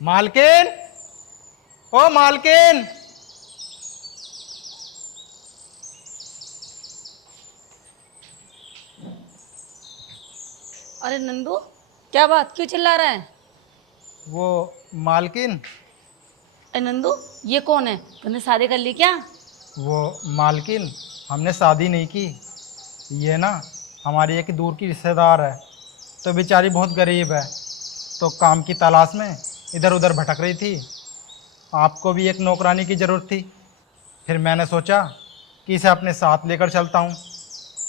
मालकिन, ओ मालकिन। अरे नंदू, क्या बात, क्यों चिल्ला रहा है? वो मालकिन, अरे नंदू, ये कौन है? तूने शादी कर ली क्या? वो मालकिन, हमने शादी नहीं की। ये ना हमारी एक दूर की रिश्तेदार है। तो बेचारी बहुत गरीब है, तो काम की तलाश में इधर उधर भटक रही थी। आपको भी एक नौकरानी की ज़रूरत थी। फिर मैंने सोचा कि इसे अपने साथ लेकर चलता हूँ,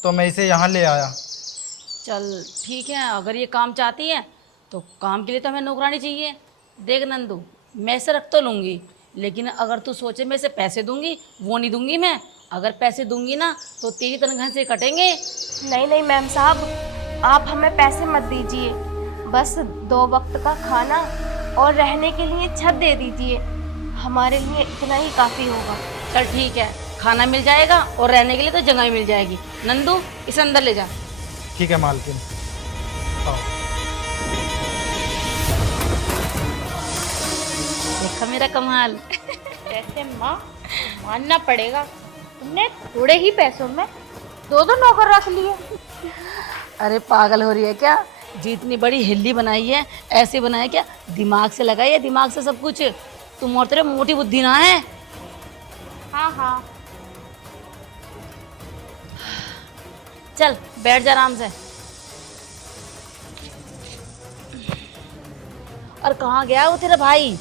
तो मैं इसे यहाँ ले आया। चल ठीक है, अगर ये काम चाहती है तो काम के लिए तो हमें नौकरानी चाहिए। देख नंदू, मैं इसे रख तो लूँगी, लेकिन अगर तू सोचे मैं इसे पैसे दूंगी, वो नहीं दूंगी मैं। अगर पैसे दूंगी ना तो तेरी तनख्वाह से कटेंगे। नहीं नहीं मैम साहब, आप हमें पैसे मत दीजिए। बस 2 वक्त का खाना और रहने के लिए छत दे दीजिए। हमारे लिए इतना ही काफ़ी होगा। चल ठीक है, खाना मिल जाएगा और रहने के लिए तो जगह भी मिल जाएगी। नंदू, इसे अंदर ले जा। ठीक है मालकिन। आओ। देखा मेरा कमाल। वैसे माँ, मानना पड़ेगा, तुमने थोड़े ही पैसों में 2 नौकर रख लिए। अरे पागल हो रही है क्या? जितनी बड़ी हिल्ली बनाई है, ऐसे बनाई क्या? दिमाग से लगाई है, दिमाग से सब कुछ। तुम और तेरे मोटी बुद्धि ना है। हाँ हाँ। चल बैठ जा आराम से। और कहाँ गया वो तेरा भाई?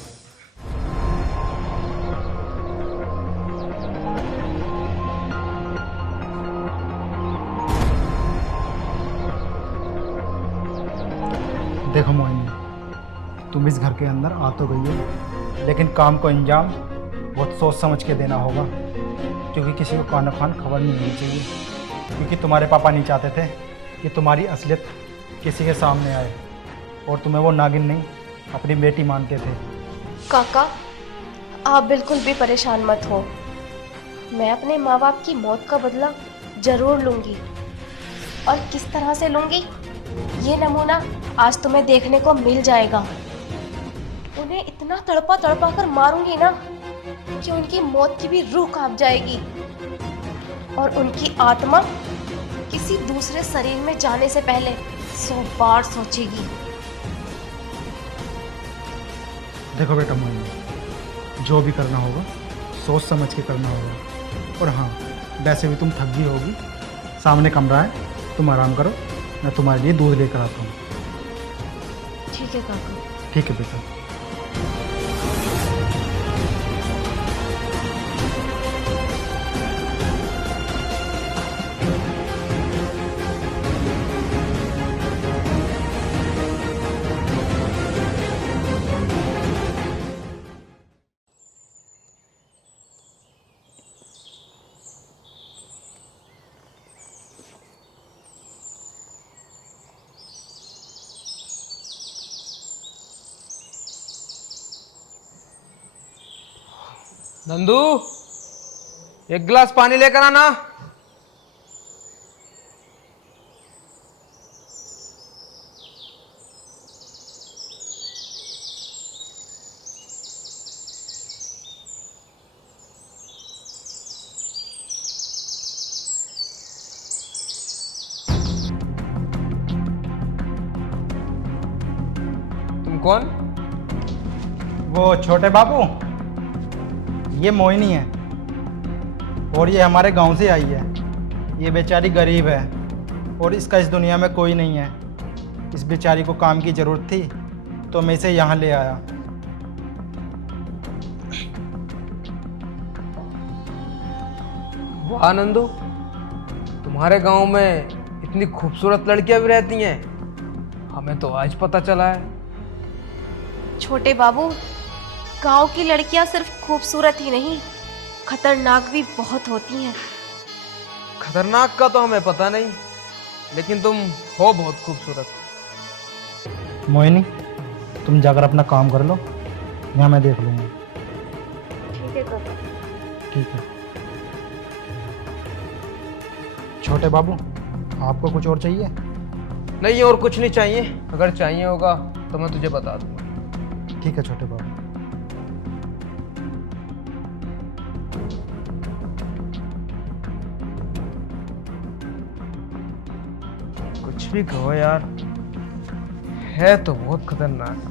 देखो मोहिनी, तुम इस घर के अंदर आ तो गई हो, लेकिन काम को अंजाम बहुत सोच समझ के देना होगा। क्योंकि किसी को कानो खान खबर नहीं होनी चाहिए। क्योंकि तुम्हारे पापा नहीं चाहते थे कि तुम्हारी असलियत किसी के सामने आए, और तुम्हें वो नागिन नहीं अपनी बेटी मानते थे। काका, आप बिल्कुल भी परेशान मत हो। मैं अपने माँ बाप की मौत का बदला जरूर लूंगी। और किस तरह से लूंगी, ये नमूना आज तुम्हें देखने को मिल जाएगा। उन्हें इतना तड़पा तड़पा कर मारूंगी ना कि उनकी मौत की भी रूह कांप जाएगी, और उनकी आत्मा किसी दूसरे शरीर में जाने से पहले 100 बार सोचेगी। देखो बेटा मोहिनी, जो भी करना होगा सोच समझ के करना होगा। और हाँ, वैसे भी तुम थक गई होगी, सामने कमरा है, तुम आराम करो। मैं तुम्हारे लिए दूध लेकर आता हूँ। ठीक है काका। ठीक है बेटा। नंदू, एक गिलास पानी लेकर आना। तुम कौन? वो छोटे बाबू, ये मोहिनी है, और ये हमारे गांव से आई है। ये बेचारी गरीब है, और इसका इस दुनिया में कोई नहीं है। इस बेचारी को काम की ज़रूरत थी, तो मैं इसे यहाँ ले आया। वाह नंदू, तुम्हारे गांव में इतनी खूबसूरत लड़कियां भी रहती हैं। हमें तो आज पता चला है। छोटे बाबू, गांव की लड़कियां सिर्फ खूबसूरत ही नहीं, खतरनाक भी बहुत होती हैं। खतरनाक का तो हमें पता नहीं, लेकिन तुम हो बहुत खूबसूरत। मोहिनी, तुम जाकर अपना काम कर लो, यहाँ मैं देख लूँगा। ठीक है काका। ठीक है। छोटे बाबू, आपको कुछ और चाहिए? नहीं, और कुछ नहीं चाहिए। अगर चाहिए होगा तो मैं तुझे बता दूंगा। ठीक है छोटे बाबू। कुछ भी कहो यार, है तो बहुत खतरनाक।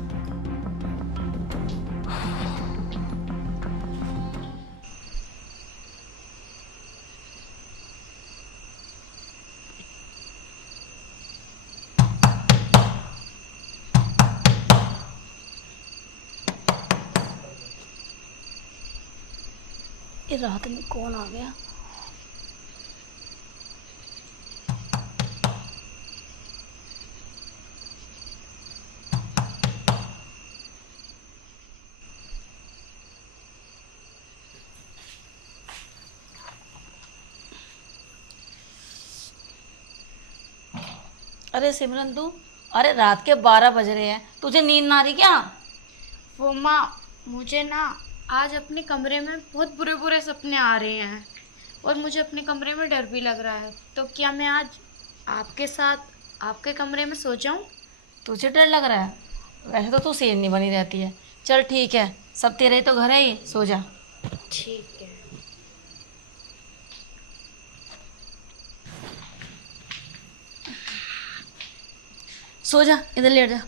ये रात में कौन आ गया? अरे सिमरन तू, अरे रात के 12 बज रहे हैं, तुझे नींद ना आ रही क्या? वो माँ, मुझे ना आज अपने कमरे में बहुत बुरे बुरे सपने आ रहे हैं और मुझे अपने कमरे में डर भी लग रहा है। तो क्या मैं आज आपके साथ आपके कमरे में सो जाऊं? तुझे डर लग रहा है? वैसे तो तू शेरनी बनी रहती है। चल ठीक है, सब तेरे ही तो घर है, ही सो जा। ठीक है। सो जा, इधर लेट जा।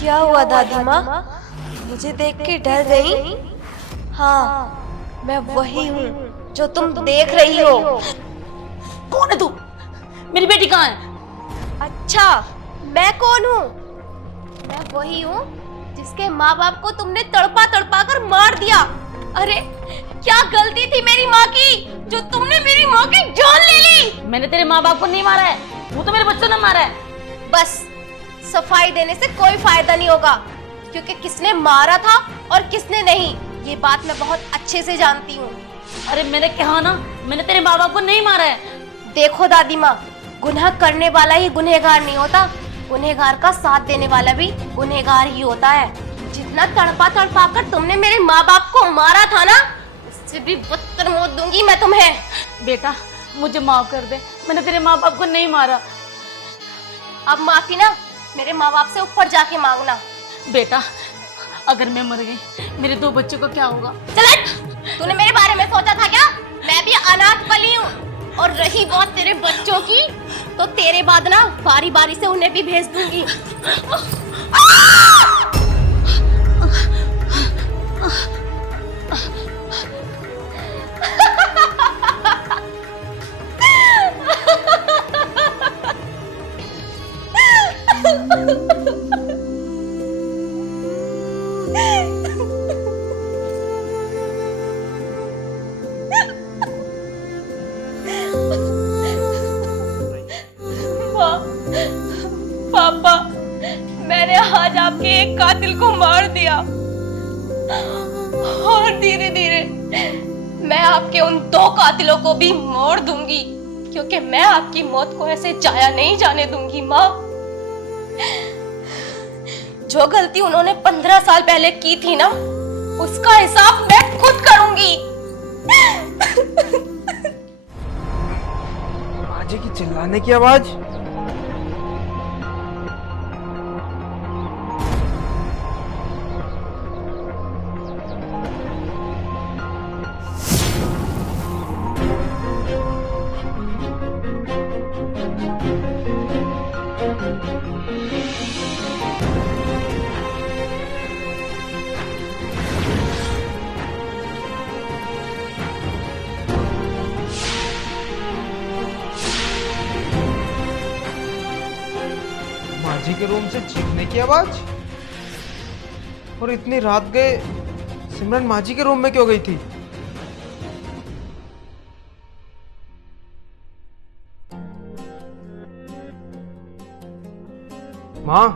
क्या हुआ दादी माँ? मुझे देख के डर गई? हाँ, मैं वही हूँ जो तुम देख रही हो। कौन है तू? मेरी बेटी कहाँ है? अच्छा, मैं कौन हूँ? मैं वही हूँ जिसके माँ बाप को तुमने तड़पा तड़पा कर मार दिया। अरे क्या गलती थी मेरी माँ की जो तुमने मेरी माँ की जान ले ली? मैंने तेरे माँ बाप को नहीं मारा है, वो तो मेरे बच्चों ने मारा है। बस सफाई देने से कोई फायदा नहीं होगा, क्योंकि किसने मारा था और किसने नहीं, ये बात मैं बहुत अच्छे से जानती हूँ। अरे मैंने कहा ना, मैंने तेरे माँ बाप को नहीं मारा है। देखो दादी माँ, गुनाह करने वाला ही गुनहगार नहीं होता, गुनहगार का साथ देने वाला भी गुनहगार ही होता है। जितना तड़पा तड़पा कर तुमने मेरे माँ बाप को मारा था ना, उससे भी बदतर मौत दूंगी मैं तुम्हें। बेटा मुझे माफ कर दे, मैंने तेरे माँ बाप को नहीं मारा। अब माफी ना मेरे माँ बाप से ऊपर जाके मांगना। बेटा अगर मैं मर गई, मेरे 2 बच्चों को क्या होगा? चल हट! तूने मेरे बारे में सोचा था क्या? मैं भी अनाथ पली हूँ। और रही बात तेरे बच्चों की, तो तेरे बाद ना बारी बारी से उन्हें भी भेज दूंगी। पापा, मैंने आज आपके एक कातिल को मार दिया और धीरे धीरे मैं आपके उन 2 कातिलों को भी मार दूंगी, क्योंकि मैं आपकी मौत को ऐसे जाया नहीं जाने दूंगी। माँ, जो गलती उन्होंने 15 साल पहले की थी ना, उसका हिसाब मैं खुद करूंगी। बाजी की चिल्लाने की आवाज। माजी के रूम से चीखने की आवाज। और इतनी रात गए सिमरन माजी के रूम में क्यों गई थी? माँ,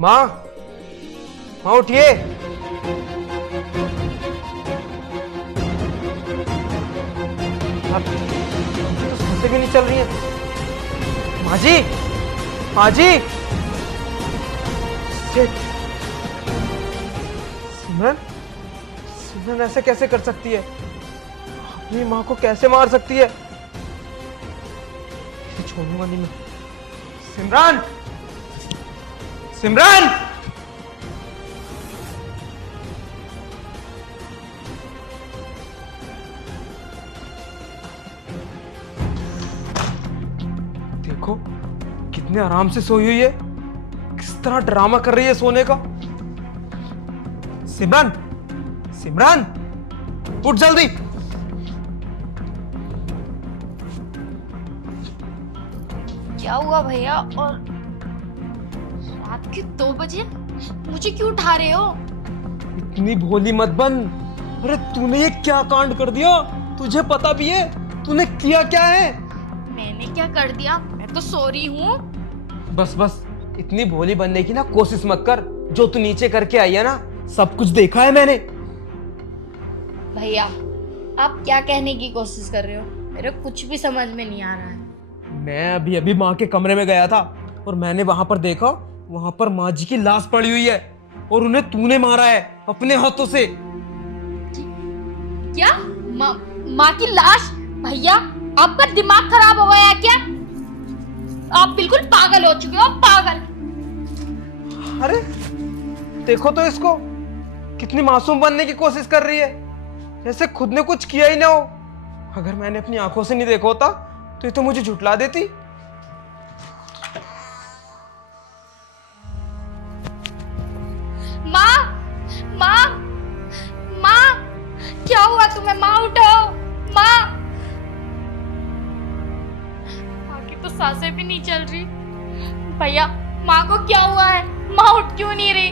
माँ, माँ उठिए। यार, मुझे तो सांसें भी नहीं चल रही है। माँ जी, माँ जी। Shit! सिमरन, सिमरन ऐसे कैसे कर सकती है? अपनी माँ को कैसे मार सकती है? इसे छोड़ूंगा नहीं मैं। सिमरन, सिमरन। देखो कितने आराम से सोई हुई है, किस तरह ड्रामा कर रही है सोने का। सिमरन, सिमरन, उठ जल्दी। क्या हुआ भैया? और रात के 2 बजे मुझे क्यों उठा रहे हो? इतनी भोली मत बन। अरे तूने ये क्या कांड कर दिया? तुझे पता भी है तूने किया क्या है? मैंने क्या कर दिया? मैं तो सो रही हूँ। बस बस, इतनी भोली बनने की ना कोशिश मत कर। जो तू नीचे करके आई है ना, सब कुछ देखा है मैंने। भैया आप क्या कहने की कोशिश कर रहे हो? मेरे कुछ भी समझ में नहीं आ रहा है। मैं अभी अभी माँ के कमरे में गया था और मैंने वहां पर देखा, वहां पर माँ जी की लाश पड़ी हुई है और उन्हें तूने मारा है अपने हाथों से। क्या? माँ की लाश? भैया आपका दिमाग खराब हो गया है क्या? आप बिल्कुल पागल हो चुके हो, पागल। अरे देखो तो इसको, कितनी मासूम बनने की कोशिश कर रही है, जैसे खुद ने कुछ किया ही ना हो। अगर मैंने अपनी आंखों से नहीं देखा होता तो ये तो मुझे झुठला देती। माँ, माँ, माँ, क्या हुआ तुम्हें? माँ उठो, माँ। माँ की तो सांसें भी नहीं चल रही। भैया माँ को क्या हुआ है? माँ उठ क्यों नहीं रही?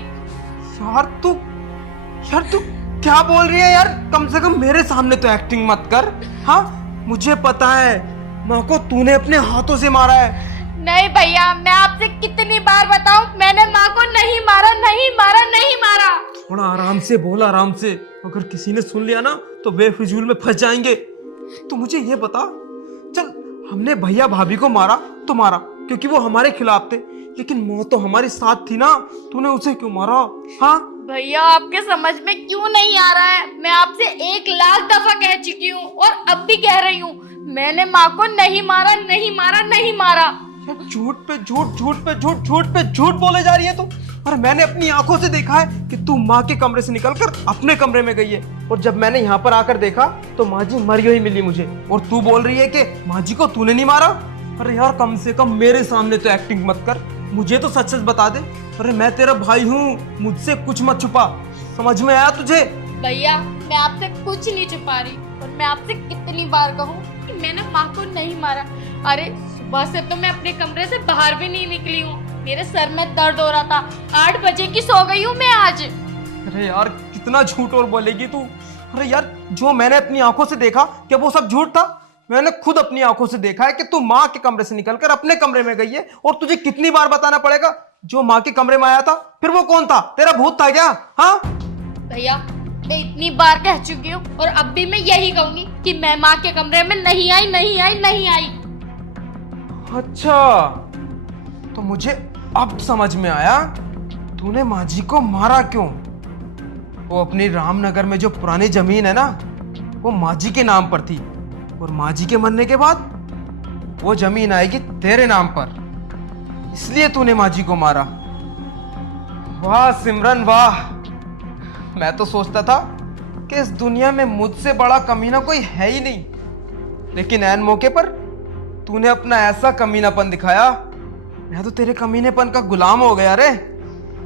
यार तू क्या बोल रही है यार? कम से कम मेरे सामने तो एक्टिंग मत कर। हाँ, मुझे पता है माँ को तूने अपने हाथों से मारा है। नहीं भैया, मैं आपसे कितनी बार बताऊं, मैंने माँ को नहीं मारा, नहीं मारा, नहीं मारा। थोड़ा आराम से बोल, आराम से। अगर किसी ने सुन लिया ना तो बेफिजूल में फंस जाएंगे। तो मुझे ये बता, चल हमने भैया भाभी को मारा तो मारा क्योंकि वो हमारे खिलाफ थे, लेकिन मौत तो हमारे साथ थी ना, तूने उसे क्यों मारा? हाँ भैया आपके समझ में क्यों नहीं आ रहा है? मैं आपसे 1,00,000 दफा कह चुकी हूँ और अब भी कह रही हूँ, मैंने माँ को नहीं मारा, नहीं मारा, नहीं मारा। झूठ पे झूठ, झूठ पे झूठ, झूठ पे झूठ बोले जा रही है तू। और मैंने अपनी आंखों से देखा है कि तू माँ के कमरे से निकलकर अपने कमरे में गई है, और जब मैंने यहाँ पर आकर देखा तो माँ जी मरी हुई मिली मुझे, और तू बोल रही है कि माँ जी को तूने नहीं मारा। अरे यार कम से कम मेरे सामने तो एक्टिंग मत कर, मुझे तो सच सच बता दे। अरे मैं तेरा भाई हूँ, मुझसे कुछ मत छुपा। समझ में आया तुझे? भैया मैं आपसे कुछ नहीं छुपा रही, और मैं आपसे कितनी बार कहूँ कि मैंने माँ को नहीं मारा। अरे सुबह से तो मैं अपने कमरे से बाहर भी नहीं निकली हूँ, मेरे सर में दर्द हो रहा था। 8 बजे की सो गई हूँ मैं आज। अरे यार कितना झूठ और बोलेगी तू। अरे यार जो मैंने अपनी आंखों से देखा क्या वो सब झूठ था? मैंने खुद अपनी आंखों से देखा है कि तू माँ के कमरे से निकलकर अपने कमरे में गई है, और तुझे कितनी बार बताना पड़ेगा? जो माँ के कमरे में आया था फिर वो कौन था? तेरा भूत था क्या? हाँ भैया मैं इतनी बार कह चुकी हूँ और अब भी मैं यही कहूंगी कि मैं माँ के कमरे में नहीं आई, नहीं आई, नहीं आई। अच्छा, तो मुझे अब समझ में आया तूने माँ जी को मारा क्यों। वो अपनी रामनगर में जो पुरानी जमीन है ना, वो माँ जी के नाम पर थी, और माँ जी के मरने के बाद वो जमीन आएगी तेरे नाम पर, इसलिए तूने माँ जी को मारा। वाह सिमरन वाह, मैं तो सोचता था कि इस दुनिया में मुझसे बड़ा कमीना कोई है ही नहीं, लेकिन ऐन मौके पर तूने अपना ऐसा कमीनापन दिखाया, मैं तो तेरे कमीनेपन का गुलाम हो गया। रे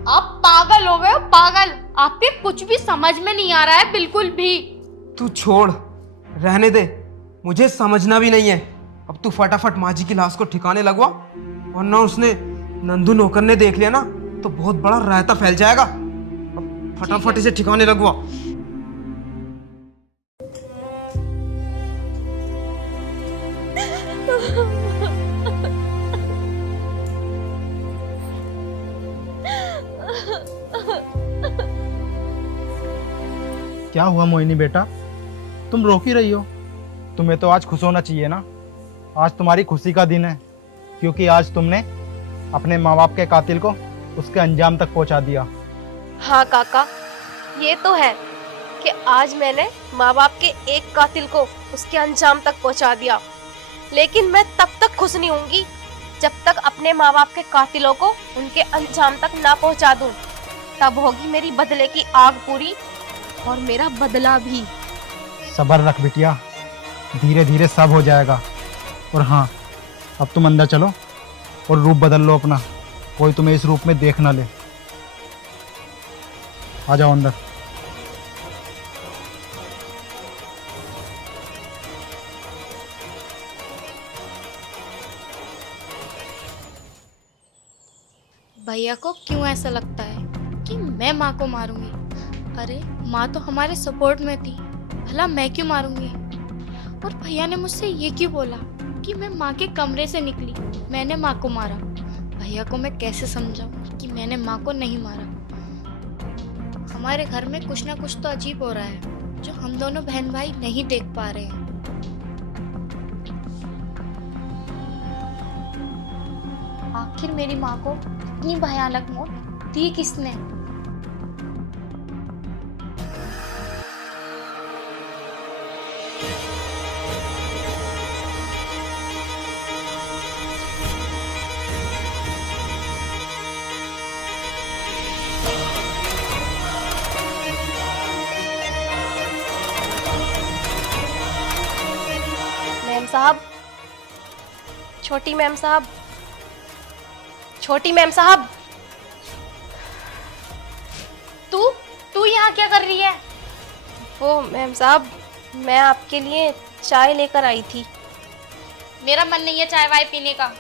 आप पागल हो गए हो, पागल। आपके कुछ भी समझ में नहीं आ रहा है, बिल्कुल भी। तू छोड़, रहने दे, मुझे समझना भी नहीं है। अब तू फटाफट माँ जी की लाश को ठिकाने लगवा, वरना उसने नंदू नौकर ने देख लिया ना तो बहुत बड़ा रायता फैल जाएगा। अब फटाफट इसे ठिकाने लगवा। क्या हुआ मोहिनी बेटा, तुम रो ही रही हो? तुम्हें तो आज खुश होना चाहिए ना। आज तुम्हारी खुशी का दिन है, क्योंकि आज तुमने अपने माँ बाप के कातिल को उसके अंजाम तक पहुंचा दिया। हाँ काका, ये तो है कि आज मैंने माँ बाप के एक कातिल को उसके अंजाम तक पहुंचा दिया। लेकिन मैं तब तक खुश नहीं होंगी जब तक अपने माँ बाप के कातिलों को उनके अंजाम तक ना पहुंचा दूं। तब होगी मेरी बदले की आग पूरी और मेरा बदला भी। सब्र रख बिटिया, धीरे धीरे सब हो जाएगा। और हाँ, अब तुम अंदर चलो और रूप बदल लो अपना, कोई तुम्हें इस रूप में देख ना ले। आ जाओ अंदर। भैया को क्यों ऐसा लगता है कि मैं माँ को मारूंगी? अरे माँ तो हमारे सपोर्ट में थी, भला मैं क्यों मारूंगी? और भैया ने मुझसे ये क्यों बोला कि मैं माँ के कमरे से निकली, मैंने माँ को मारा? भैया को मैं कैसे समझाऊं कि मैंने माँ को नहीं मारा? हमारे घर में कुछ ना कुछ तो अजीब हो रहा है जो हम दोनों बहन भाई नहीं देख पा रहे हैं। आखिर मेरी माँ को इतनी भयानक मौत दी किसने? मैम साहब, छोटी मैम साहब, छोटी मैम साहब। तू तू यहाँ क्या कर रही है? वो मैम साहब, मैं आपके लिए चाय लेकर आई थी। मेरा मन नहीं है चाय वाय पीने का,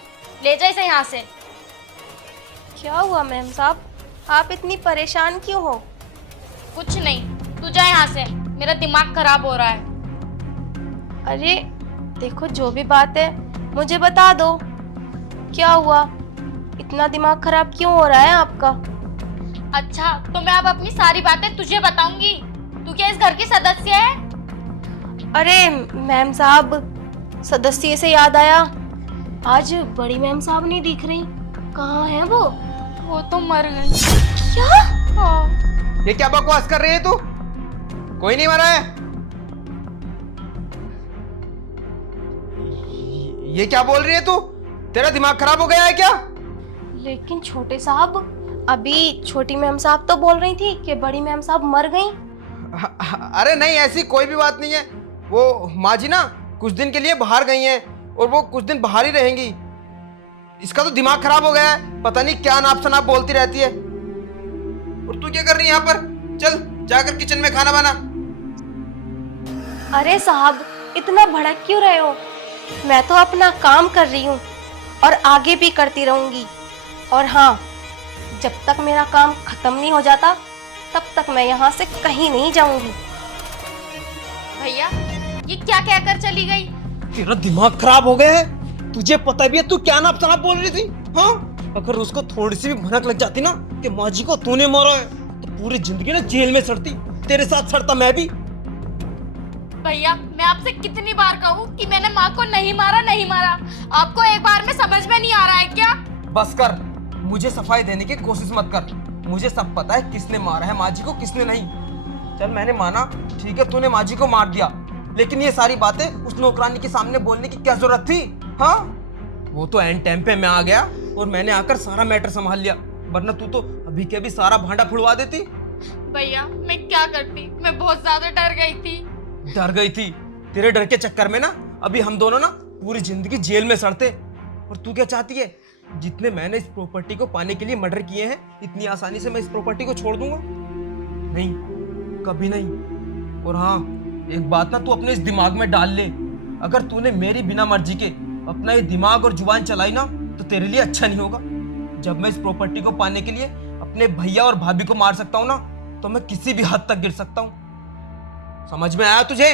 ले जा इसे यहाँ से। क्या हुआ मैम साहब, आप इतनी परेशान क्यों हो? कुछ नहीं, तू जा यहाँ से, मेरा दिमाग खराब हो रहा है। अरे देखो, जो भी बात है मुझे बता दो, क्या हुआ? इतना दिमाग खराब क्यों हो रहा है आपका? अच्छा, तो मैं अब अपनी सारी बातें तुझे बताऊंगी। तू क्या इस घर की सदस्य है? अरे मैम साहब, सदस्य से याद आया, आज बड़ी मैम साहब नहीं दिख रही, कहाँ है वो? वो तो मर गई। क्या? हाँ। ये क्या बकवास कर रही है तू? कोई नहीं मरा है। ये क्या बोल रही है तू? तेरा दिमाग खराब हो गया है क्या? लेकिन छोटे साहब, अभी छोटी मैम साहब तो बोल रही थी कि बड़ी मैम साहब मर गई। अरे नहीं, ऐसी कोई भी बात नहीं है। वो माँ जी ना कुछ दिन के लिए बाहर गई हैं और वो कुछ दिन बाहर ही रहेंगी। इसका तो दिमाग खराब हो गया है, पता नहीं क्या नाप शनाप बोलती रहती है। और तू क्या कर रही है यहाँ पर? चल जाकर किचन में खाना बना। अरे साहब, इतना भड़क क्यों रहे हो? मैं तो अपना काम कर रही हूँ और आगे भी करती रहूंगी। और हाँ, जब तक मेरा काम खत्म नहीं हो जाता तब तक मैं यहाँ से कहीं नहीं जाऊंगी। भैया, ये क्या कहकर चली गई? तेरा दिमाग खराब हो गया है? तुझे पता भी है तू क्या नाप शनाप बोल रही थी? हाँ, अगर उसको थोड़ी सी भी भनक लग जाती ना कि माँ जी को तूने मारा है, तो पूरी जिंदगी ना जेल में सड़ती। तेरे साथ सड़ता मैं भी। भैया, मैं आपसे कितनी बार कहूँ कि मैंने माँ को नहीं मारा, नहीं मारा। आपको एक बार में समझ में नहीं आ रहा है क्या? बस कर, मुझे सफाई देने की कोशिश मत कर। मुझे सब पता है किसने मारा है माँ जी को, किसने नहीं। चल मैंने माना, ठीक है, तूने माँ जी को मार दिया, लेकिन ये सारी बातें उस नौकरानी के सामने बोलने की क्या जरूरत थी? हाँ, वो तो एंड टाइम पे मैं आ गया और मैंने आकर सारा मैटर संभाल लिया, वरना तू तो अभी के अभी सारा भांडा फुड़वा देती। भैया, मैं क्या करती? मैं बहुत ज्यादा डर गई थी। डर गई थी? तेरे डर के चक्कर में ना अभी हम दोनों ना पूरी जिंदगी जेल में सड़ते। और तू क्या चाहती है? जितने मैंने इस प्रॉपर्टी को पाने के लिए मर्डर किए हैं, इतनी आसानी से मैं इस प्रॉपर्टी को छोड़ दूंगा? नहीं, कभी नहीं। और हाँ, एक बात ना तू अपने इस दिमाग में डाल ले, अगर तूने मेरी बिना मर्जी के अपना ये दिमाग और जुबान चलाई ना तो तेरे लिए अच्छा नहीं होगा। जब मैं इस प्रॉपर्टी को पाने के लिए अपने भैया और भाभी को मार सकता हूँ ना, तो मैं किसी भी हद तक गिर सकता हूँ। समझ में आया तुझे?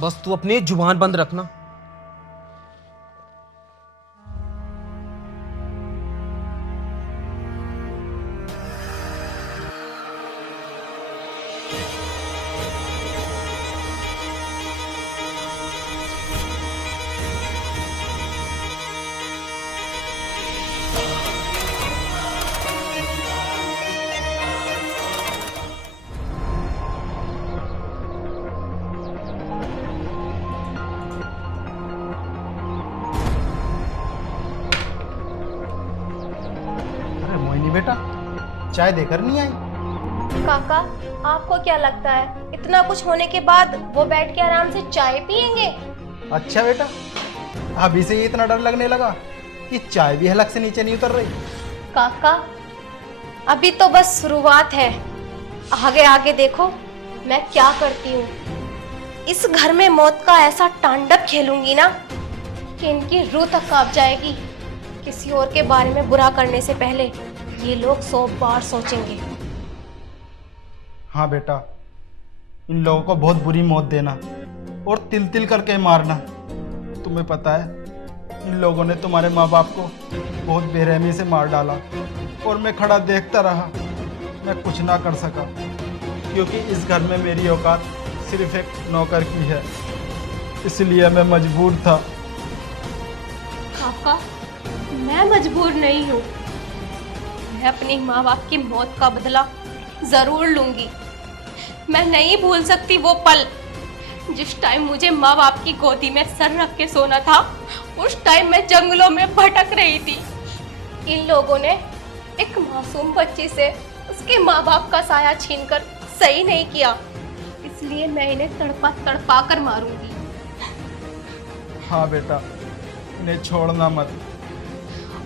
बस तू अपनी जुबान बंद रखना। बेटा, चाय देकर नहीं आई? काका, आपको क्या लगता है इतना कुछ होने के बाद वो बैठ के आराम से चाय पियेंगे? अच्छा बेटा, अभी से ही इतना डर लगने लगा कि चाय भी हलक से नीचे नहीं उतर रही। काका, अभी तो बस शुरुआत है, आगे आगे देखो मैं क्या करती हूँ। इस घर में मौत का ऐसा तांडव खेलूंगी ना कि इनकी रूह तक कांप जाएगी। किसी और के बारे में बुरा करने से पहले ये लोग 100 बार सोचेंगे। हाँ बेटा, इन लोगों को बहुत बुरी मौत देना और तिल तिल करके मारना। तुम्हें पता है, इन लोगों ने तुम्हारे माँ बाप को बहुत बेरहमी से मार डाला और मैं खड़ा देखता रहा। मैं कुछ ना कर सका क्योंकि इस घर में मेरी औकात सिर्फ एक नौकर की है, इसलिए मैं मजबूर था। काका, मैं मजबूर नहीं हूँ। मैं अपनी माँ बाप की मौत का बदला जरूर लूंगी। मैं नहीं भूल सकती वो पल जिस टाइम मुझे माँ बाप की गोदी में सर रख के सोना था। उस टाइम मैं जंगलों में भटक रही थी। इन लोगों ने एक मासूम बच्ची से उसके माँ बाप का साया छीनकर सही नहीं किया, इसलिए मैं इन्हें तड़पा तड़पा कर मारूंगी। हाँ बेटा, इन्हें छोड़ना मत।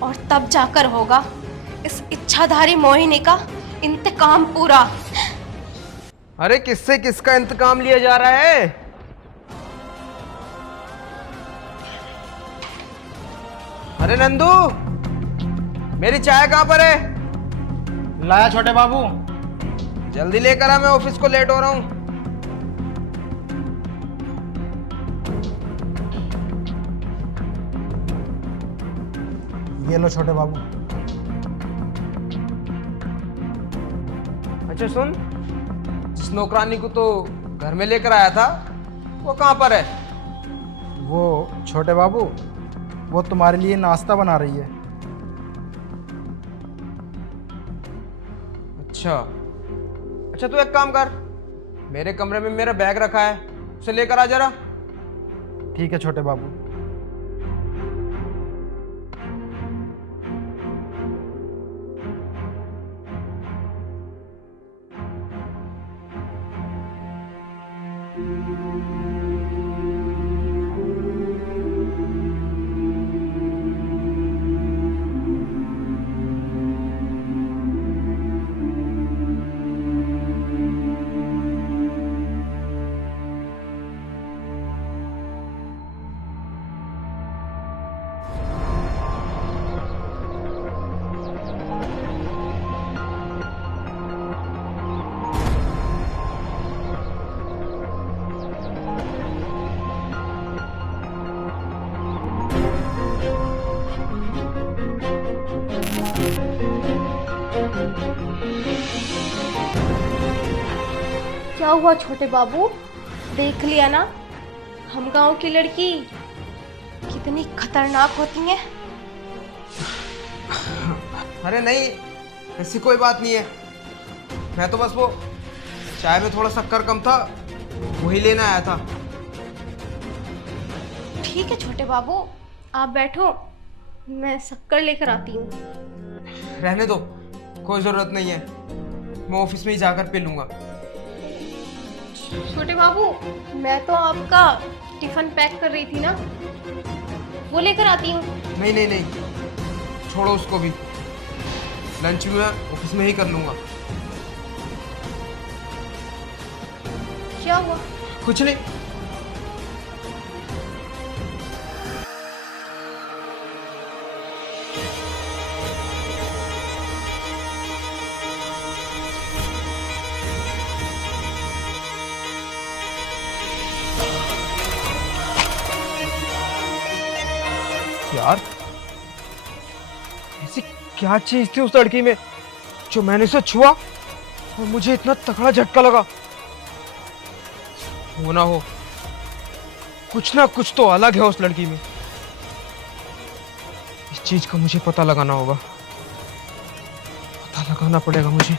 और तब जाकर होगा इस इच्छाधारी मोहिनी का इंतकाम पूरा। अरे किससे किसका इंतकाम लिया जा रहा है? अरे नंदू, मेरी चाय कहाँ पर है? लाया छोटे बाबू। जल्दी लेकर आ, मैं ऑफिस को लेट हो रहा हूँ। ये लो छोटे बाबू। अच्छा सुन, जिस नौकरानी को तो घर में लेकर आया था वो कहाँ पर है? वो छोटे बाबू, वो तुम्हारे लिए नाश्ता बना रही है। अच्छा अच्छा, तू एक काम कर, मेरे कमरे में मेरा बैग रखा है, उसे लेकर आ जरा। ठीक है छोटे बाबू। क्या हुआ छोटे बाबू, देख लिया ना हम गांव की लड़की कितनी खतरनाक होती है। अरे नहीं, ऐसी कोई बात नहीं है। मैं तो बस वो चाय में थोड़ा शक्कर कम था, वही लेना आया था। ठीक है छोटे बाबू, आप बैठो, मैं शक्कर लेकर आती हूँ। रहने दो, कोई जरूरत नहीं है, मैं ऑफिस में ही जाकर पी लूंगा। छोटे बाबू, मैं तो आपका टिफिन पैक कर रही थी ना, वो लेकर आती हूँ। नहीं नहीं नहीं, छोड़ो उसको भी, लंच भी मैं ऑफिस में ही कर लूंगा। क्या हुआ? कुछ नहीं। यार, ऐसी क्या चीज थी उस लड़की में जो मैंने उसे छुआ और मुझे इतना तगड़ा झटका लगा? वो ना हो, कुछ ना कुछ तो अलग है उस लड़की में। इस चीज का मुझे पता लगाना होगा, पता लगाना पड़ेगा मुझे।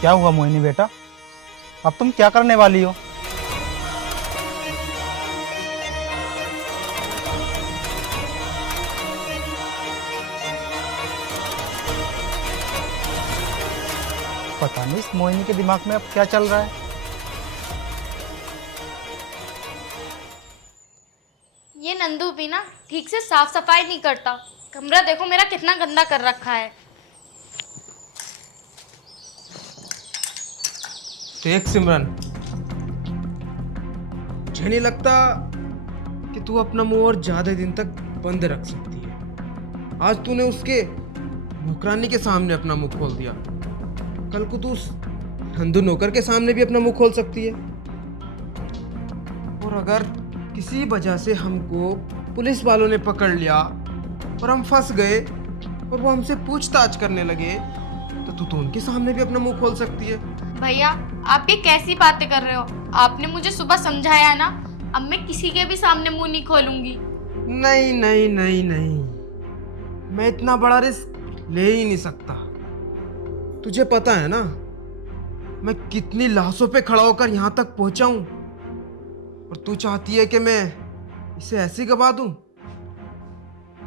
क्या हुआ मोहिनी बेटा, अब तुम क्या करने वाली हो? पता नहीं इस मोहिनी के दिमाग में अब क्या चल रहा है। ये नंदू भी ना ठीक से साफ सफाई नहीं करता। कमरा देखो मेरा कितना गंदा कर रखा है। देख सिमरन, मुझे नहीं लगता कि तू अपना मुंह और ज्यादा दिन तक बंद रख सकती है। आज तूने उसके नौकरानी के सामने अपना मुंह खोल दिया, कल को तू उस नंदू नौकर के सामने भी अपना मुंह खोल सकती है। और अगर किसी वजह से हमको पुलिस वालों ने पकड़ लिया और हम फंस गए और वो हमसे पूछताछ करने लगे तो उनके सामने भी अपना मुंह खोल सकती है। भैया आप ये कैसी बातें कर रहे हो? आपने मुझे सुबह समझाया ना, अब मैं किसी के भी सामने मुंह नहीं खोलूंगी। नहीं नहीं नहीं नहीं, मैं इतना बड़ा रिस्क ले ही नहीं सकता। तुझे पता है ना मैं कितनी लाशों पे खड़ा होकर यहाँ तक पहुंचा हूं, और तू चाहती है कि मैं इसे ऐसे गवा दूं?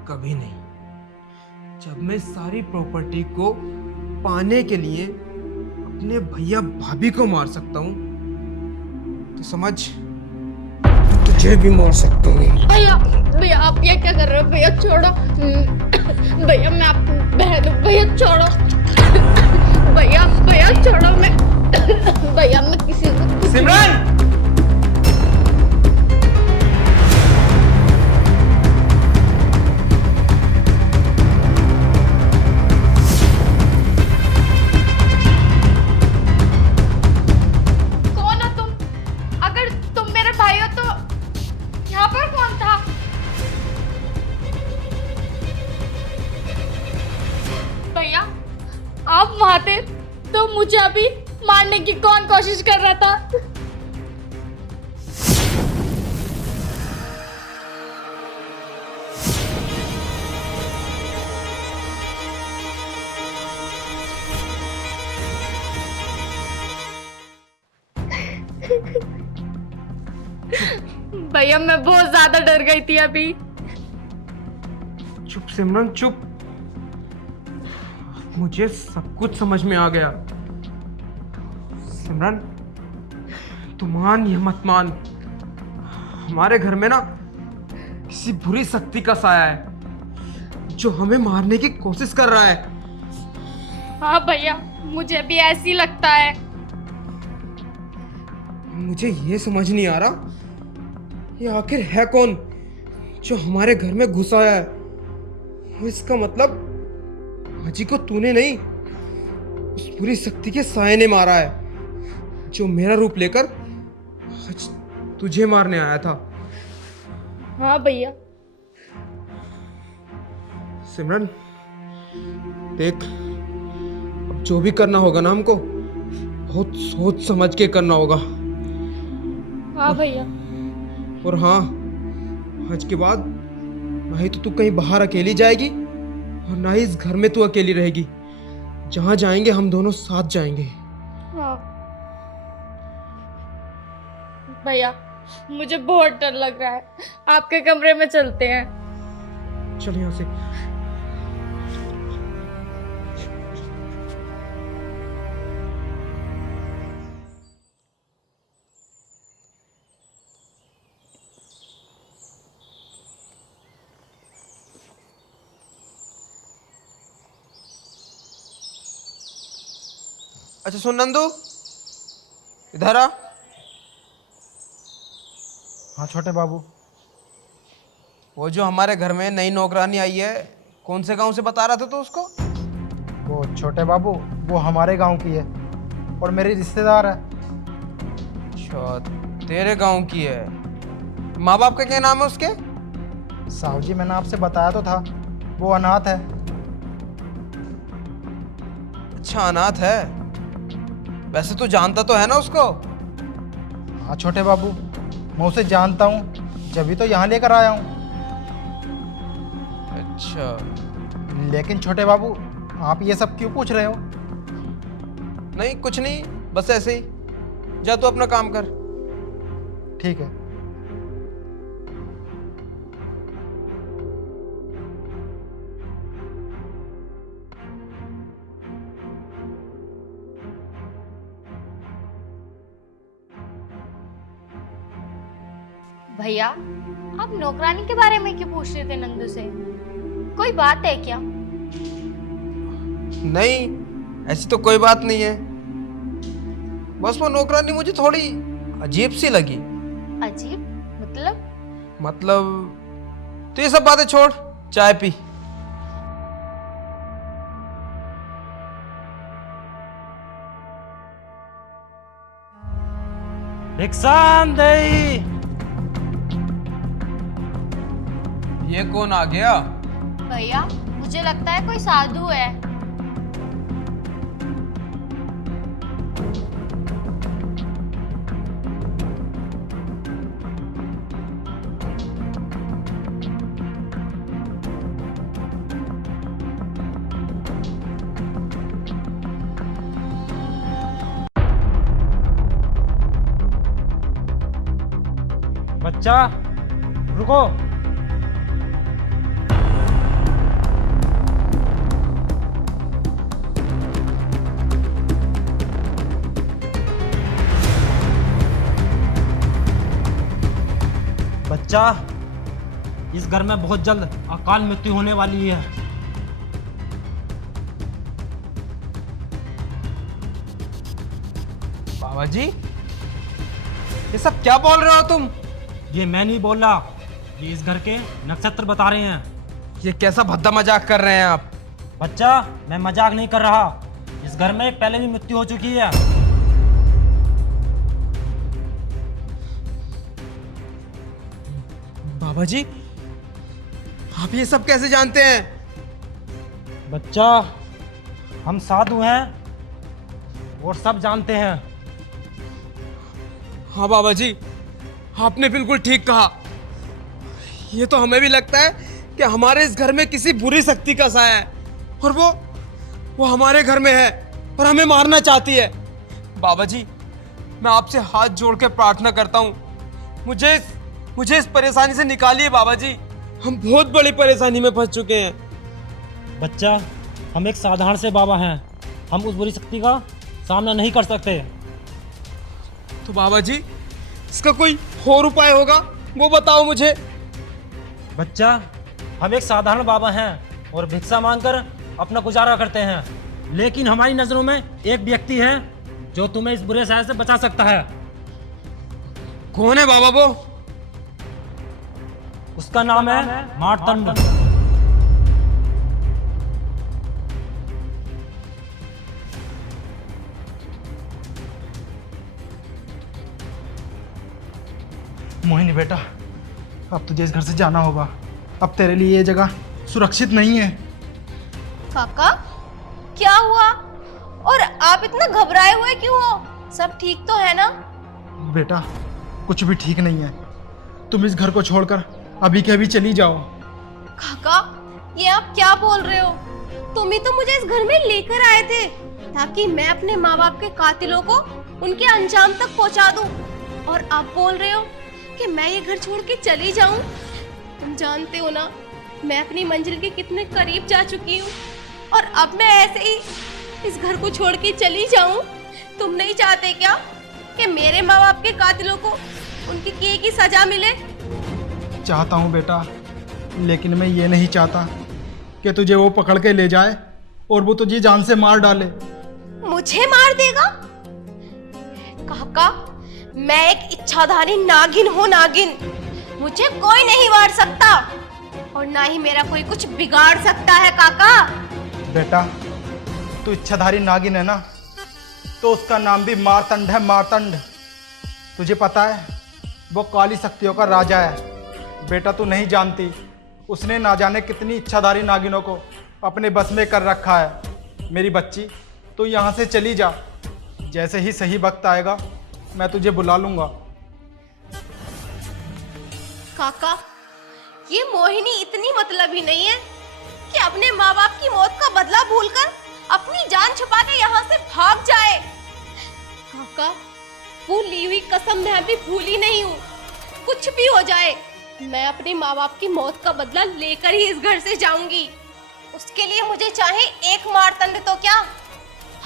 कभी नहीं। जब मैं सारी प्रॉपर्टी को पाने के लिए अपने भैया भाभी को मार सकता हूं, तो समझ तुझे भी मार सकता हूं। भैया भैया आप ये क्या कर रहे हो? भैया छोड़ो। भैया मैं आपकी बहन हूँ। भैया छोड़ो। भैया भैया छोड़ो। मैं भैया मैं किसी को सिमरन! कौन हो तुम? अगर तुम मेरे भाई हो तो यहाँ पर कौन था? भैया आप वहां थे तो मुझे अभी मारने की कौन कोशिश कर रहा था? भैया मैं बहुत ज्यादा डर गई थी अभी। चुप सिमरन चुप, मुझे सब कुछ समझ में आ गया। सिमरन तू मान या मत मान, हमारे घर में ना किसी बुरी शक्ति का साया है जो हमें मारने की कोशिश कर रहा है। हाँ भैया मुझे भी ऐसी लगता है। मुझे ये समझ नहीं आ रहा ये आखिर है कौन जो हमारे घर में घुस आया है। और इसका मतलब हाजी को तूने नहीं, उस पूरी शक्ति के साये ने मारा है जो मेरा रूप लेकर आज तुझे मारने आया था। हाँ भैया। सिमरन देख, अब जो भी करना होगा ना हमको बहुत सोच समझ के करना होगा। हाँ भैया। और हाँ, आज के बाद ना ही तो तू कहीं बाहर अकेली जाएगी और ना ही इस घर में तू अकेली रहेगी। जहां जाएंगे हम दोनों साथ जाएंगे। हाँ भैया मुझे बहुत डर लग रहा है, आपके कमरे में चलते हैं। चल यहाँ से। अच्छा सुन नंदू, इधर आ। हाँ छोटे बाबू। वो जो हमारे घर में नई नौकरानी आई है, कौन से गांव से बता रहा था तो उसको? वो छोटे बाबू वो हमारे गांव की है और मेरी रिश्तेदार है। अच्छा तेरे गांव की है। माँ बाप का क्या नाम है उसके? साहू जी मैंने आपसे बताया तो था, वो अनाथ है। अच्छा अनाथ है। वैसे तू जानता तो है ना उसको? हाँ छोटे बाबू, मैं उसे जानता हूँ, जब तो यहाँ लेकर आया हूँ। अच्छा लेकिन छोटे बाबू आप ये सब क्यों पूछ रहे हो? नहीं कुछ नहीं, बस ऐसे ही। जा तू अपना काम कर। ठीक है। भैया, आप नौकरानी के बारे में क्यों पूछ रहे थे नंदू से? कोई बात है क्या? नहीं, ऐसी तो कोई बात नहीं है। बस वो नौकरानी मुझे थोड़ी अजीब सी लगी। अजीब मतलब तो ये सब बातें छोड़, चाय पी। भिक्षाम देई। ये कौन आ गया? भैया, मुझे लगता है कोई साधु है। बच्चा रुको। बच्चा, इस घर में बहुत जल्द अकाल मृत्यु होने वाली है। बाबा जी, ये सब क्या बोल रहे हो तुम? ये मैं नहीं बोल रहा, ये इस घर के नक्षत्र बता रहे हैं। ये कैसा भद्दा मजाक कर रहे हैं आप? बच्चा, मैं मजाक नहीं कर रहा। इस घर में पहले भी मृत्यु हो चुकी है। बाबा जी, आप ये सब कैसे जानते हैं? बच्चा, हम साधु हैं और सब जानते हैं। हाँ बाबा जी, आपने बिल्कुल ठीक कहा। ये तो हमें भी लगता है कि हमारे इस घर में किसी बुरी शक्ति का साया है और वो हमारे घर में है और हमें मारना चाहती है। बाबा जी, मैं आपसे हाथ जोड़ के प्रार्थना करता हूँ, मुझे इस परेशानी से निकालिए बाबा जी। हम बहुत बड़ी परेशानी में फंस चुके हैं। बच्चा, हम एक साधारण से बाबा हैं, हम उस बुरी शक्ति का सामना नहीं कर सकते। तो बाबा जी, इसका कोई और उपाय होगा, वो बताओ मुझे। बच्चा, हम एक साधारण बाबा हैं और भिक्षा मांगकर अपना गुजारा करते हैं, लेकिन हमारी नजरों में एक व्यक्ति है जो तुम्हें इस बुरे साया से बचा सकता है। कौन है बाबा वो? उसका नाम है मार्तंड। मोहिनी बेटा, अब तुझे इस घर से जाना होगा। अब तेरे लिए ये जगह सुरक्षित नहीं है। काका, क्या हुआ? और आप इतना घबराए हुए क्यों हो? सब ठीक तो है ना? बेटा, कुछ भी ठीक नहीं है। तुम इस घर को छोड़कर अभी के अभी चली जाओ। काका, ये आप क्या बोल रहे हो? तुम ही तो मुझे इस घर में लेकर आए थे ताकि मैं अपने माँ बाप के कातिलों को उनके अंजाम तक पहुँचा दूं, और आप बोल रहे हो कि मैं ये घर छोड़ के चली जाऊं? तुम जानते हो ना, मैं अपनी मंजिल के कितने करीब जा चुकी हूँ, और अब मैं ऐसे ही इस घर को छोड़ के चली जाऊं? तुम नहीं चाहते क्या कि मेरे माँ बाप के कातिलों को उनके किए की सजा मिले? चाहता हूँ बेटा, लेकिन मैं ये नहीं चाहता कि तुझे वो पकड़ के ले जाए और वो तुझे जान से मार डाले। मुझे मार देगा? काका, मैं एक इच्छाधारी नागिन हूँ, नागिन। मुझे कोई नहीं मार सकता और ना ही मेरा कोई कुछ बिगाड़ सकता है। काका बेटा, तू इच्छाधारी नागिन है ना, तो उसका नाम भी मार्तंड है, मार्तंड। तुझे पता है, वो काली शक्तियों का राजा है। बेटा, तू नहीं जानती, उसने ना जाने कितनी इच्छाधारी नागिनों को अपने बस में कर रखा है। मेरी बच्ची, तू यहाँ से चली जा। जैसे ही सही वक्त आएगा मैं तुझे बुला लूँगा। काका, ये मोहिनी इतनी मतलबी नहीं है कि अपने माँ बाप की मौत का बदला भूलकर अपनी जान छुपा के यहाँ से भाग जाए। काका, वो ली हुई कसम मैं अभी भूली नहीं हूँ। कुछ भी हो जाए, मैं अपने माँ बाप की मौत का बदला लेकर ही इस घर से जाऊंगी। उसके लिए मुझे चाहे एक मारतंड तो क्या,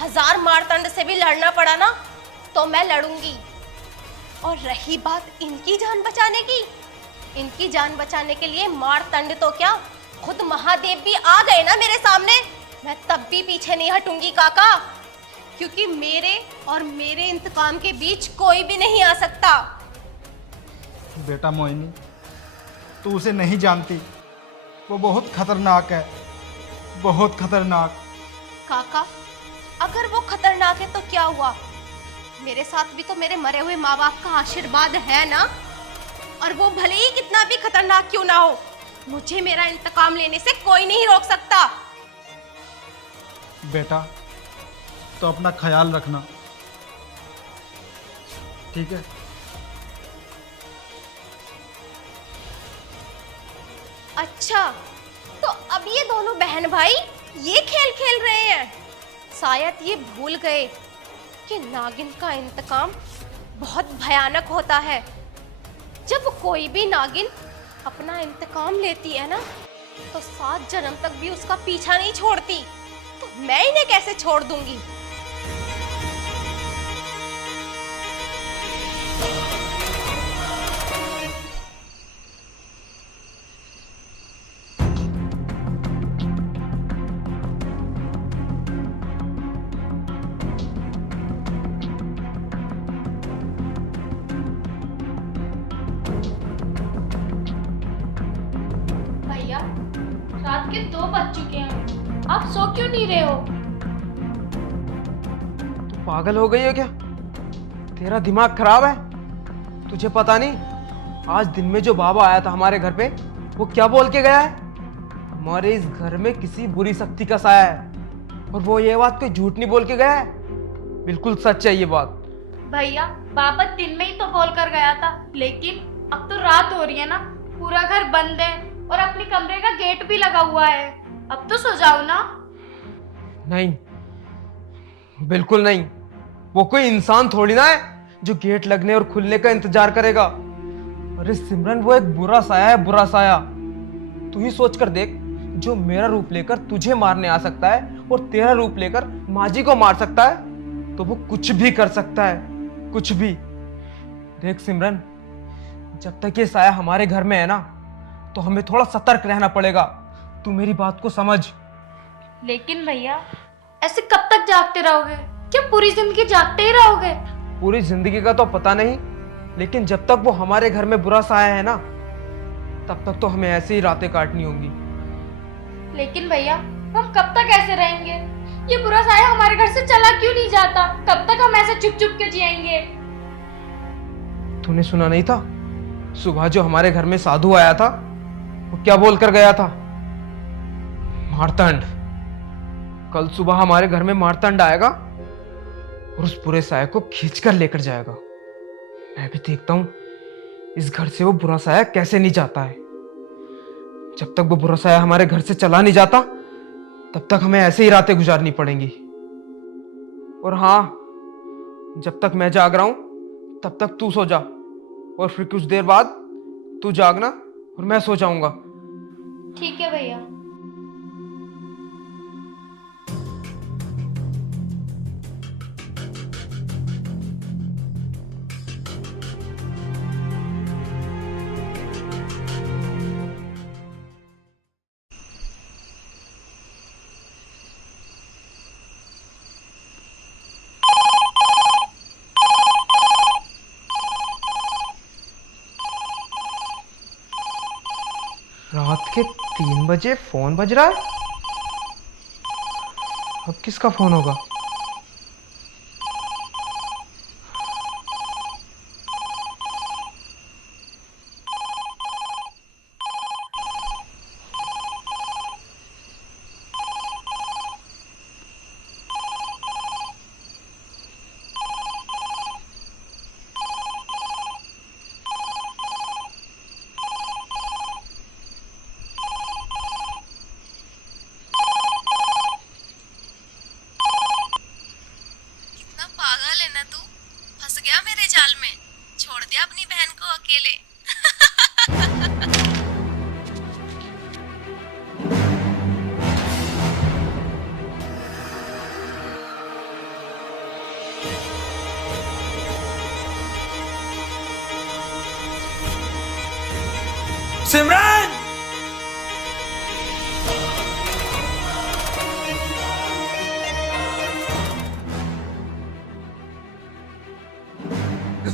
1000 मारतंड से भी लड़ना पड़ा ना तो मैं लड़ूंगी। और रही बात इनकी जान बचाने की, इनकी जान बचाने के लिए मारतंड तो क्या, खुद महादेव भी आ गए ना मेरे सामने, मैं तब भी पीछे नहीं हटूंगी काका, क्योंकि मेरे और मेरे इंतकाम के बीच कोई भी नहीं आ सकता। बेटा मोहिनी, तू उसे नहीं जानती, वो बहुत खतरनाक है, बहुत खतरनाक। काका, अगर वो खतरनाक है तो क्या हुआ, मेरे साथ भी तो मेरे मरे हुए माँ बाप का आशीर्वाद है ना। और वो भले ही कितना भी खतरनाक क्यों ना हो, मुझे मेरा इंतकाम लेने से कोई नहीं रोक सकता। बेटा, तो अपना ख्याल रखना, ठीक है? अच्छा, तो अब ये दोनों बहन भाई ये खेल खेल रहे हैं। शायद ये भूल गए कि नागिन का इंतकाम बहुत भयानक होता है। जब कोई भी नागिन अपना इंतकाम लेती है ना, तो 7 जन्म तक भी उसका पीछा नहीं छोड़ती। तो मैं इन्हें कैसे छोड़ दूंगी? भैया, रात के 2 बज चुके हैं, आप सो क्यों नहीं रहे हो? तू पागल हो गई है क्या? तेरा दिमाग खराब है? तुझे पता नहीं आज दिन में जो बाबा आया था हमारे घर पे, वो क्या बोल के गया है? हमारे इस घर में किसी बुरी शक्ति का साया है, और वो ये बात कोई झूठ नहीं बोल के गया है, बिल्कुल सच है ये बात। भैया, बाबा दिन में ही तो बोल कर गया था, लेकिन अब तो रात हो रही है ना, पूरा घर बंद है और अपने कमरे का गेट भी लगा हुआ है। अब तो सो जाओ ना। नहीं, बिल्कुल नहीं। वो कोई इंसान थोड़ी ना है जो गेट लगने और खुलने का इंतजार करेगा। अरे सिमरन, वो एक बुरा साया है, बुरा साया। तू ही सोच कर देख, जो मेरा रूप लेकर तुझे मारने आ सकता है और तेरा रूप लेकर माजी को मार सकता है, तो वो कुछ भी कर सकता है, कुछ भी। देख सिमरन, जब तक ये साया हमारे घर में है ना, तो हमें थोड़ा सतर्क रहना पड़ेगा। तू मेरी बात को समझ। लेकिन भैया, ऐसे कब तक जागते रहोगे? क्या पूरी जिंदगी जागते ही रहोगे? पूरी जिंदगी का तो पता नहीं, लेकिन जब तक वो हमारे घर में बुरा साया है ना, तब तक तो हमें ऐसे ही रातें काटनी होंगी। लेकिन भैया, हम कब तक ऐसे रहेंगे? ये बुरा साया हमारे घर से चला क्यों नहीं जाता? कब तक हम ऐसे चुप चुप के जिएंगे? तूने सुना नहीं था? सुबह जो हमारे घर में साधु आया था, वो क्या बोल कर गया था? मारतंड। कल सुबह हमारे घर में मारतंड आएगा और उस पूरे साया को खींच कर लेकर जाएगा। मैं भी देखता हूं इस घर से वो बुरा साया कैसे नहीं जाता है। जब तक वो बुरा साया हमारे घर से चला नहीं जाता, तब तक हमें ऐसे ही रातें गुजारनी पड़ेंगी। और हाँ, जब तक मैं जाग रहा हूं, तब तक तू सो जा, और फिर कुछ देर बाद तू जागना और मैं सो जाऊंगा। ठीक है भैया। रात के 3 बजे फोन बज रहा है। अब किसका फोन होगा? सिमरन!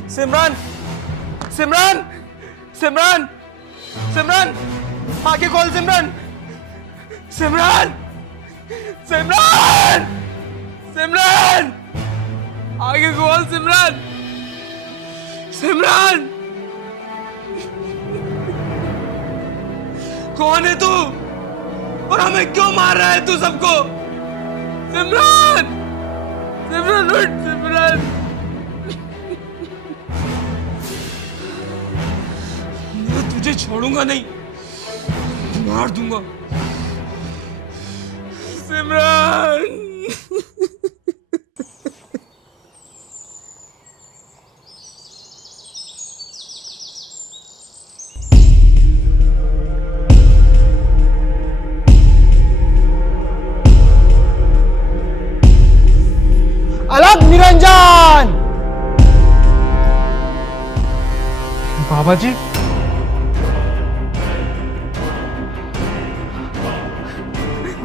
सिमरन! सिमरन! सिमरन! सिमरन! आंखें खोल सिमरन! सिमरन! सिमरन! सिमरन! आंखें खोल सिमरन! सिमरन! कौन है तू? और हमें क्यों मार रहा है तू सबको? सिमरन! सिमरन उठ सिमरन! मैं तुझे छोड़ूंगा नहीं, मार दूंगा। सिमरन! अलग निरंजन! बाबा जी,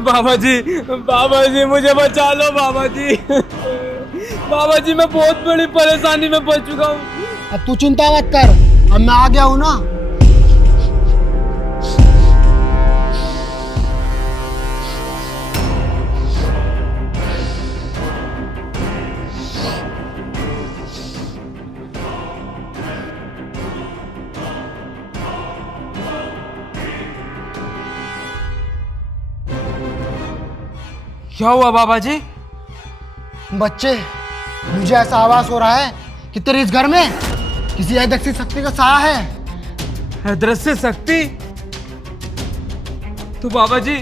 बाबा जी, बाबा जी मुझे बचा लो बाबा जी। बाबा जी मैं बहुत बड़ी परेशानी में पड़ चुका हूँ। अब तू चिंता मत कर, अब मैं आ गया हूँ ना। क्या हुआ बाबा जी? बच्चे, मुझे ऐसा आभास हो रहा है कि तेरे इस घर में किसी अदृश्य शक्ति का साया है। अदृश्य शक्ति? तो बाबा जी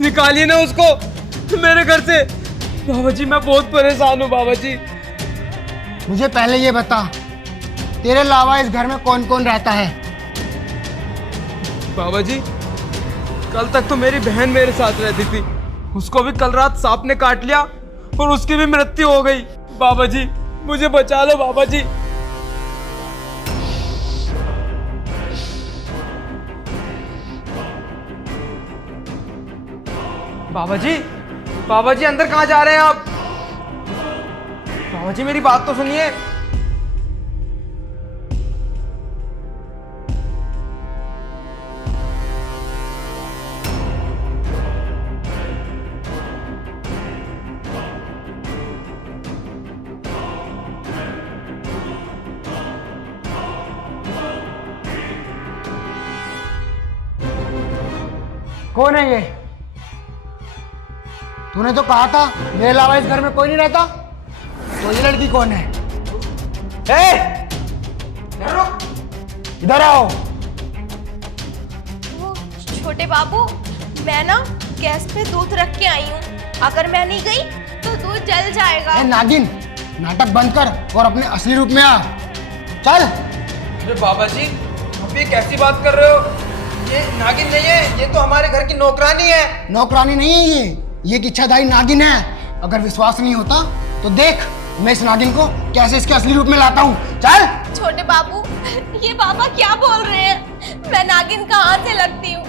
निकालिए ना उसको मेरे घर से। बाबा जी मैं बहुत परेशान हूँ बाबा जी। मुझे पहले ये बता, तेरे अलावा इस घर में कौन कौन रहता है? बाबा जी कल तक तो मेरी बहन मेरे साथ रहती थी, उसको भी कल रात सांप ने काट लिया और उसकी भी मृत्यु हो गई। बाबा जी मुझे बचा लो बाबा जी। बाबा जी, बाबा जी अंदर कहाँ जा रहे हैं आप? बाबा जी मेरी बात तो सुनिए। कौन है ये? तूने तो कहा था मेरे अलावा इस घर में कोई नहीं रहता, तो ये लड़की कौन है? इधर आओ। वो छोटे बाबू, मैं ना गैस पे दूध रख के आई हूँ, अगर मैं नहीं गई तो दूध जल जाएगा। ए नागिन, नाटक बंद कर और अपने असली रूप में आ। चल। अरे बाबा जी आप ये कैसी बात कर रहे हो? ये नागिन नहीं है, ये तो हमारे घर की नौकरानी है। नौकरानी नहीं है ये एक इच्छाधारी नागिन है। अगर विश्वास नहीं होता तो देख मैं इस नागिन को कैसे इसके असली रूप में लाता हूँ। चल। छोटे बाबू, ये बाबा क्या बोल रहे हैं? मैं नागिन कहाँ से लगती हूँ?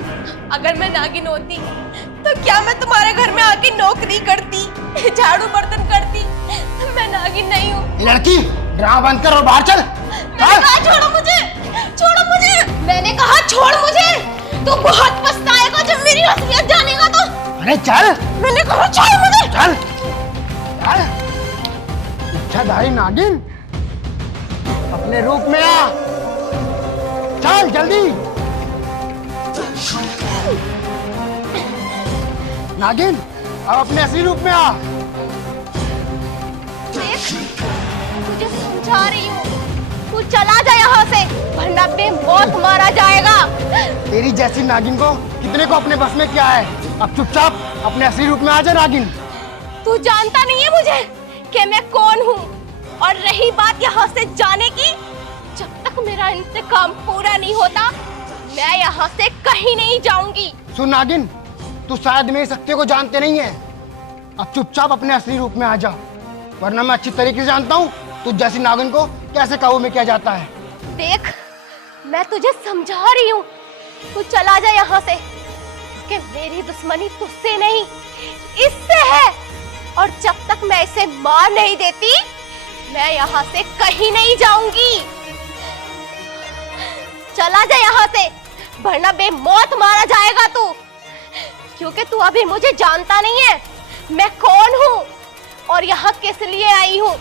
अगर मैं नागिन होती तो क्या मैं तुम्हारे घर में आके नौकरी करती, झाड़ू बर्तन करती? मैं नागिन नहीं हूँ। लड़की ड्रामा बंद कर और बाहर चल। मैंने कहा छोड़ो मुझे, छोड़ो मुझे। मैंने कहा छोड़ मुझे। तू बहुत पछताएगा जब मेरी असलियत जानेगा तो। अरे चल। मैंने कहा छोड़ मुझे। चल। चल। इच्छाधारी नागिन, अपने रूप में आ। चल जल्दी। नागिन अब अपने असली रूप में आ। देख, तुझे समझा रही हूँ, तू चला जा यहाँ से वरना बेमौत मारा जाएगा। तेरी जैसी नागिन को कितने को अपने बस में क्या है? अब चुपचाप अपने असली रूप में आ जा नागिन। तू जानता नहीं है मुझे कि मैं कौन हूँ। और रही बात यहाँ से जाने की, जब तक मेरा इंतकाम पूरा नहीं होता मैं यहाँ से कहीं नहीं जाऊंगी। सुन नागिन, तू शायद मेरी शक्तियों को जानते नहीं है। अब चुपचाप अपने असली रूप में आ जा, वरना मैं अच्छी तरीके से जानता हूँ तू जैसी नागिन को कैसे काबू में किया जाता है। देख, मैं तुझे समझा रही हूँ, तू चला जा यहाँ से, क्योंकि मेरी दुश्मनी तुझसे नहीं इससे है, और जब तक मैं इसे मार नहीं देती मैं यहाँ से कहीं नहीं जाऊंगी। चला जा यहाँ से, वरना बेमौत मारा जाएगा तू, क्योंकि तू अभी मुझे जानता नहीं है मैं कौन हूँ और यहाँ किस लिए आई हूँ।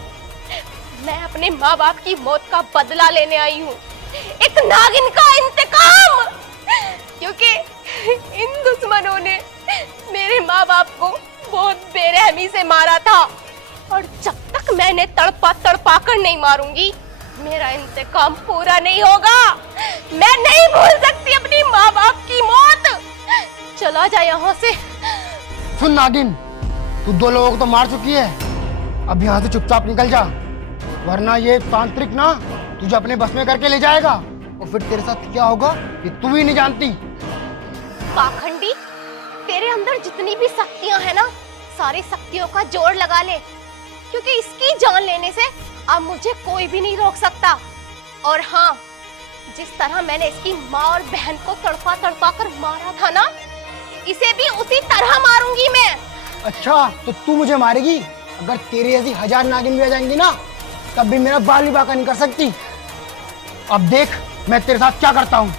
मैं अपने माँ बाप की मौत का बदला लेने आई हूँ, एक नागिन का इंतकाम, क्योंकि इन दुश्मनों ने मेरे माँ बाप को बहुत बेरहमी से मारा था, और जब तक मैंने तड़पा तड़पा कर नहीं मारूंगी मेरा इंतकाम पूरा नहीं होगा। मैं नहीं भूल सकती अपनी माँ बाप की मौत। चला जा यहाँ से। सुन नागिन, तू 2 लोगों को तो मार चुकी है, अब यहाँ से चुपचाप निकल जा, वरना ये तांत्रिक ना तुझे अपने बस में करके ले जाएगा, और फिर तेरे साथ क्या होगा ये तू ही नहीं जानती। पाखंडी, तेरे अंदर जितनी भी शक्तियां हैं ना, सारी शक्तियों का जोड़ लगा ले, क्योंकि इसकी जान लेने से अब मुझे कोई भी नहीं रोक सकता। और हाँ, जिस तरह मैंने इसकी माँ और बहन को तड़पा तड़पा कर मारा था ना, इसे भी उसी तरह मारूंगी मैं। अच्छा, तो तू मुझे मारेगी? अगर तेरी ऐसी 1000 नागिन भी आ जाएंगी ना, तब भी मेरा बाल भी बाका नहीं कर सकती। अब देख मैं तेरे साथ क्या करता हूँ।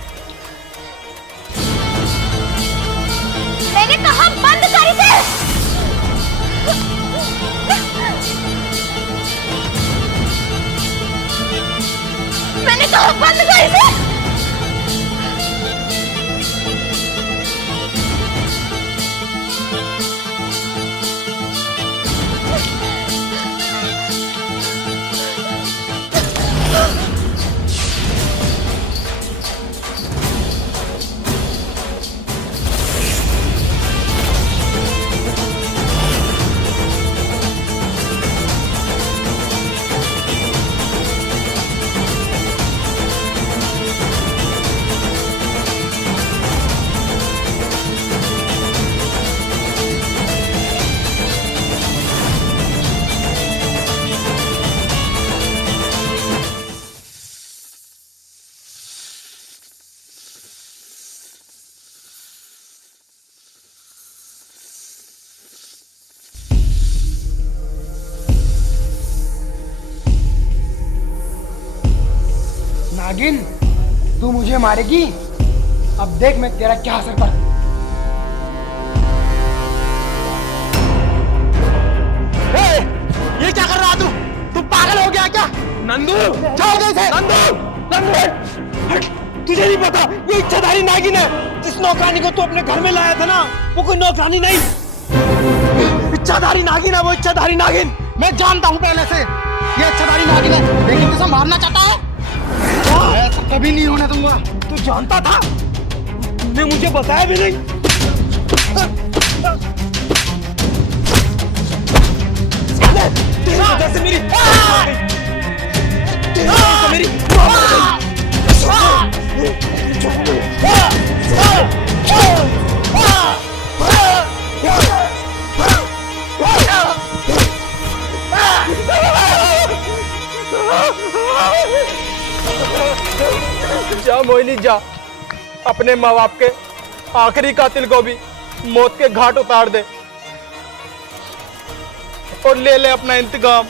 मैंने कहा बंद कर इसे। मैंने कहा बंद कर इसे। नागिन, तू मुझे मारेगी? अब देख मैं तेरा क्या असर कर। ये क्या कर रहा तू? तू पागल हो गया क्या? नंदू, छोड़ दे इसे। नंदू, नंदू, हट, तुझे नहीं पता ये इच्छाधारी नागिन है। जिस नौकरानी को तू अपने घर में लाया था ना, वो कोई नौकरानी नहीं, इच्छाधारी नागिन है वो, इच्छाधारी नागिन। मैं जानता हूँ पहले से ये इच्छाधारी नागिन है, लेकिन तुझे मारना चाहता है। ऐसा कभी नहीं होने दूंगा। तू जानता था? तूने मुझे बताया भी नहीं। तेरी वजह से मेरी जा मोहिनी जा, अपने माँ बाप के आखिरी कातिल को भी मौत के घाट उतार दे और ले ले अपना इंतकाम।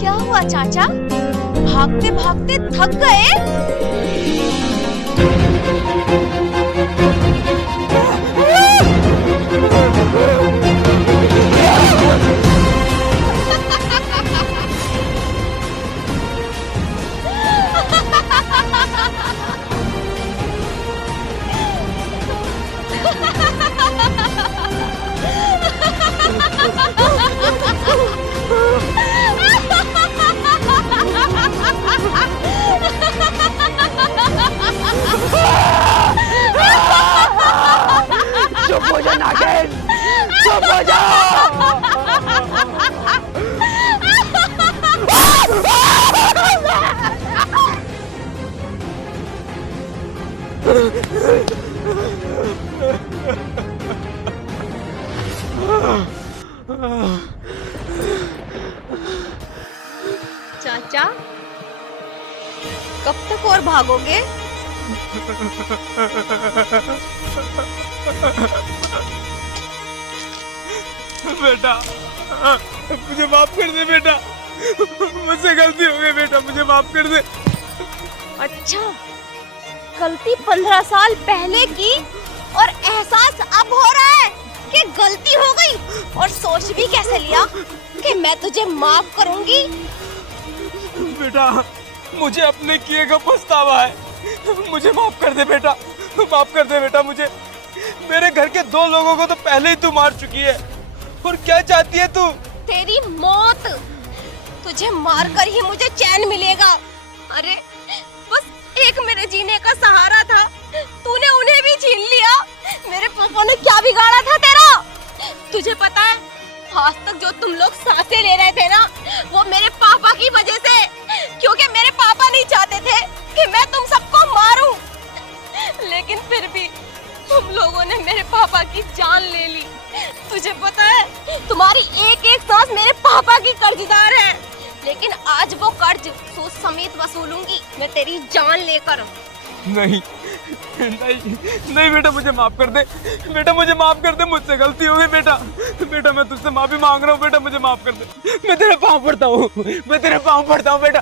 क्या हुआ चाचा? भागते भागते थक गए? चाचा, कब तक और भागोगे? बेटा, मुझे माफ कर दे बेटा, मुझसे गलती हो गई बेटा, मुझे माफ कर दे। अच्छा, गलती 15 साल पहले की और एहसास अब हो रहा है कि गलती हो गई, और सोच भी कैसे लिया कि मैं तुझे माफ करूंगी? बेटा, मुझे अपने किए का पछतावा है, मुझे माफ कर दे बेटा, माफ कर दे बेटा मुझे। मेरे घर के 2 लोगों को तो पहले ही तू मार चुकी है, और क्या चाहती है तू? तेरी मौत। तुझे मारकर ही मुझे चैन मिलेगा। अरे बस एक मेरे जीने का सहारा था, तूने उन्हें भी छीन लिया। मेरे पापा ने क्या बिगाड़ा था तेरा? तुझे पता है, आज तक जो तुम लोग सांसें ले रहे थे ना, वो मेरे पापा की वजह से, क्योंकि मेरे पापा नहीं चाहते थे कि मैं तुम सबको मारूं। लेकिन फिर भी तुम लोगों ने मेरे पापा की जान ले ली। तुझे पता है, तुम्हारी एक एक सांस मेरे पापा की कर्जदार है, लेकिन आज वो कर्ज सूद समेत वसूलूंगी मैं तेरी जान लेकर। नहीं नहीं नहीं बेटा, मुझे माफ कर दे बेटा, मुझे माफ कर दे, मुझसे गलती हो गई बेटा। बेटा मैं तुझसे माफी मांग रहा हूँ बेटा, मुझे माफ कर दे। मैं तेरे पाँव पड़ता हूँ, मैं तेरे पाँव पड़ता हूँ बेटा।